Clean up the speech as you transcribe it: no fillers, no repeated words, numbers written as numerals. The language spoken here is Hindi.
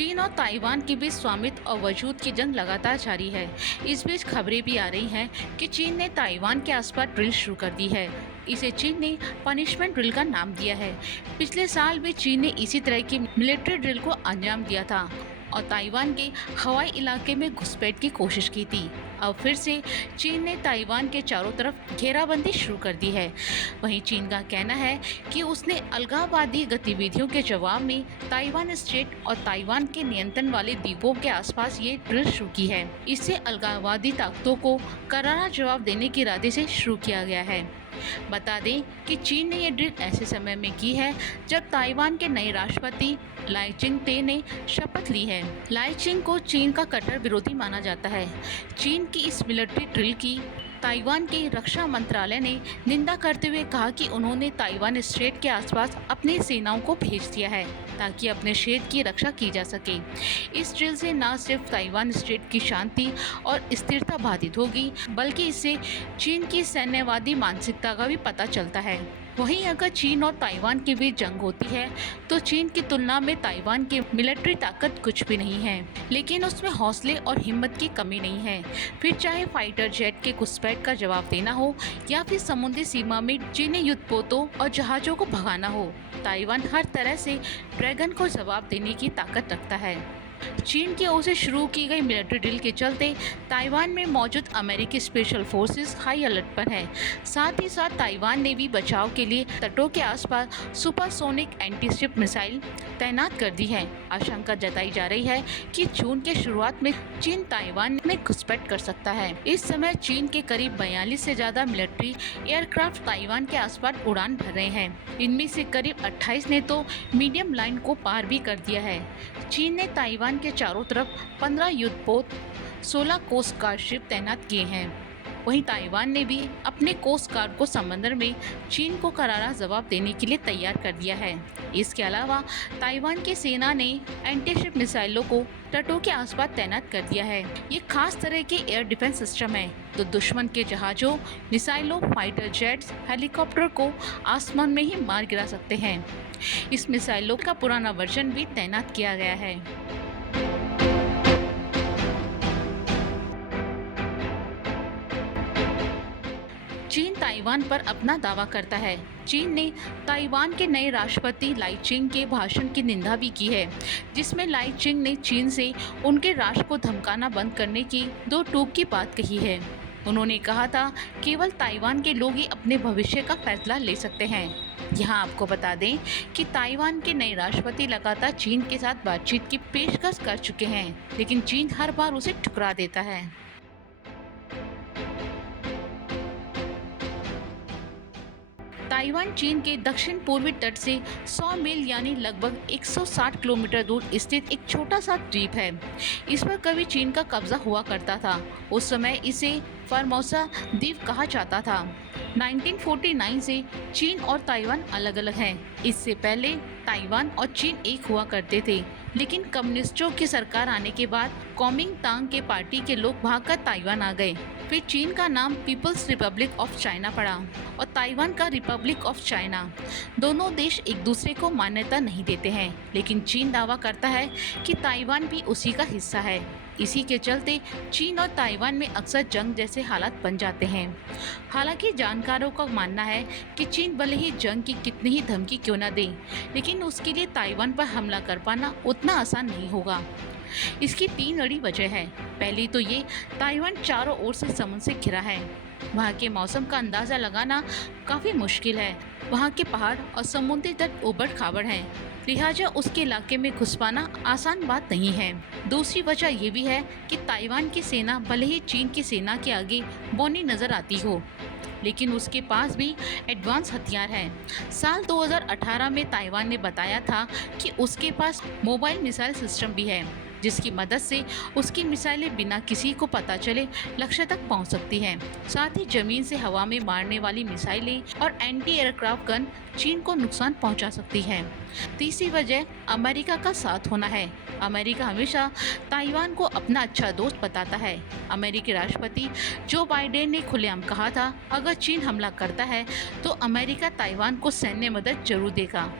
चीन और ताइवान के बीच स्वामित्व और वजूद की जंग लगातार जारी है। इस बीच खबरें भी आ रही हैं कि चीन ने ताइवान के आसपास ड्रिल शुरू कर दी है। इसे चीन ने पनिशमेंट ड्रिल का नाम दिया है। पिछले साल भी चीन ने इसी तरह की मिलिट्री ड्रिल को अंजाम दिया था और ताइवान के हवाई इलाके में घुसपैठ की कोशिश की थी। अब फिर से चीन ने ताइवान के चारों तरफ घेराबंदी शुरू कर दी है। वहीं चीन का कहना है कि उसने अलगाववादी गतिविधियों के जवाब में ताइवान स्टेट और ताइवान के नियंत्रण वाले द्वीपों के आसपास ये ड्रिल शुरू की है। इससे अलगाववादी ताकतों को करारा जवाब देने के इरादे से शुरू किया गया है। बता दें कि चीन ने यह ड्रिल ऐसे समय में की है जब ताइवान के नए राष्ट्रपति लाई चिंग-ते ने शपथ ली है। लाई चिंग को चीन का कट्टर विरोधी माना जाता है। चीन की इस मिलिट्री ड्रिल की ताइवान के रक्षा मंत्रालय ने निंदा करते हुए कहा कि उन्होंने ताइवान स्ट्रेट के आसपास अपनी सेनाओं को भेज दिया है ताकि अपने क्षेत्र की रक्षा की जा सके। इस ड्रिल से न सिर्फ ताइवान स्ट्रेट की शांति और स्थिरता बाधित होगी, बल्कि इससे चीन की सैन्यवादी मानसिकता का भी पता चलता है। वहीं अगर चीन और ताइवान के बीच जंग होती है तो चीन की तुलना में ताइवान की मिलिट्री ताकत कुछ भी नहीं है, लेकिन उसमें हौसले और हिम्मत की कमी नहीं है। फिर चाहे फाइटर जेट के घुसपैठ का जवाब देना हो या फिर समुद्री सीमा में चीनी युद्धपोतों और जहाज़ों को भगाना हो, ताइवान हर तरह से ड्रैगन को जवाब देने की ताकत रखता है। चीन की ओर से शुरू की गई मिलिट्री ड्रिल के चलते ताइवान में मौजूद अमेरिकी स्पेशल फोर्सेस हाई अलर्ट पर है। साथ ही साथ ताइवान ने भी बचाव के लिए तटों के आसपास सुपरसोनिक एंटीशिप मिसाइल तैनात कर दी है। आशंका जताई जा रही है कि जून के शुरुआत में चीन ताइवान में घुसपैठ कर सकता है। इस समय चीन के करीब 42 से ज्यादा मिलिट्री एयरक्राफ्ट ताइवान के आसपास उड़ान भर रहे हैं। इनमें से करीब 28 ने तो मीडियम लाइन को पार भी कर दिया है। चीन ने ताइवान के चारों तरफ 15 युद्धपोत, 16 कोस्ट गार्ड शिप तैनात किए हैं। वहीं ताइवान ने भी अपने कोस्ट गार्ड को समंदर में चीन को करारा जवाब देने के लिए तैयार कर दिया है। इसके अलावा ताइवान की सेना ने एंटीशिप मिसाइलों को तटों के आसपास तैनात कर दिया है। ये खास तरह के एयर डिफेंस सिस्टम है तो दुश्मन के जहाज़ों, मिसाइलों, फाइटर जेट्स, हेलीकॉप्टर को आसमान में ही मार गिरा सकते हैं। इस मिसाइलों का पुराना वर्जन भी तैनात किया गया है। चीन ताइवान पर अपना दावा करता है। चीन ने ताइवान के नए राष्ट्रपति लाई चिंग के भाषण की निंदा भी की है, जिसमें लाई चिंग ने चीन से उनके राष्ट्र को धमकाना बंद करने की दो टूक की बात कही है। उन्होंने कहा था केवल ताइवान के लोग ही अपने भविष्य का फैसला ले सकते हैं। यहाँ आपको बता दें कि ताइवान के नए राष्ट्रपति लगातार चीन के साथ बातचीत की पेशकश कर चुके हैं, लेकिन चीन हर बार उसे ठुकरा देता है। ताइवान चीन के दक्षिण पूर्वी तट से 100 मील यानी लगभग 160 किलोमीटर दूर स्थित एक छोटा सा द्वीप है। इस पर कभी चीन का कब्जा हुआ करता था। उस समय इसे फॉर्मोसा द्वीप कहा जाता था। 1949 से चीन और ताइवान अलग अलग हैं। इससे पहले ताइवान और चीन एक हुआ करते थे, लेकिन कम्युनिस्टों की सरकार आने के बाद कुओमिंतांग के पार्टी के लोग भागकर ताइवान आ गए। फिर चीन का नाम पीपल्स रिपब्लिक ऑफ चाइना पड़ा और ताइवान का रिपब्लिक ऑफ चाइना। दोनों देश एक दूसरे को मान्यता नहीं देते हैं, लेकिन चीन दावा करता है कि ताइवान भी उसी का हिस्सा है। इसी के चलते चीन और ताइवान में अक्सर जंग जैसे हालात बन जाते हैं। हालांकि जानकारों का मानना है कि चीन भले ही जंग की कितनी ही धमकी क्यों न दे, लेकिन उसके लिए ताइवान पर हमला कर पाना उतना आसान नहीं होगा। इसकी 3 बड़ी वजह है। पहली तो ये ताइवान चारों ओर से समुद्र से घिरा है। वहाँ के मौसम का अंदाज़ा लगाना काफ़ी मुश्किल है। वहाँ के पहाड़ और समुद्री तट उबड़ खाबड़ हैं, लिहाजा उसके इलाके में घुस पाना आसान बात नहीं है। दूसरी वजह ये भी है कि ताइवान की सेना भले ही चीन की सेना के आगे बौनी नज़र आती हो, लेकिन उसके पास भी एडवांस हथियार हैं। साल 2018 में ताइवान ने बताया था कि उसके पास मोबाइल मिसाइल सिस्टम भी है, जिसकी मदद से उसकी मिसाइलें बिना किसी को पता चले लक्ष्य तक पहुंच सकती हैं। साथ ही जमीन से हवा में मारने वाली मिसाइलें और एंटी एयरक्राफ्ट गन चीन को नुकसान पहुंचा सकती हैं। तीसरी वजह अमेरिका का साथ होना है। अमेरिका हमेशा ताइवान को अपना अच्छा दोस्त बताता है। अमेरिकी राष्ट्रपति जो बाइडेन ने खुलेआम कहा था अगर चीन हमला करता है तो अमेरिका ताइवान को सैन्य मदद जरूर देगा।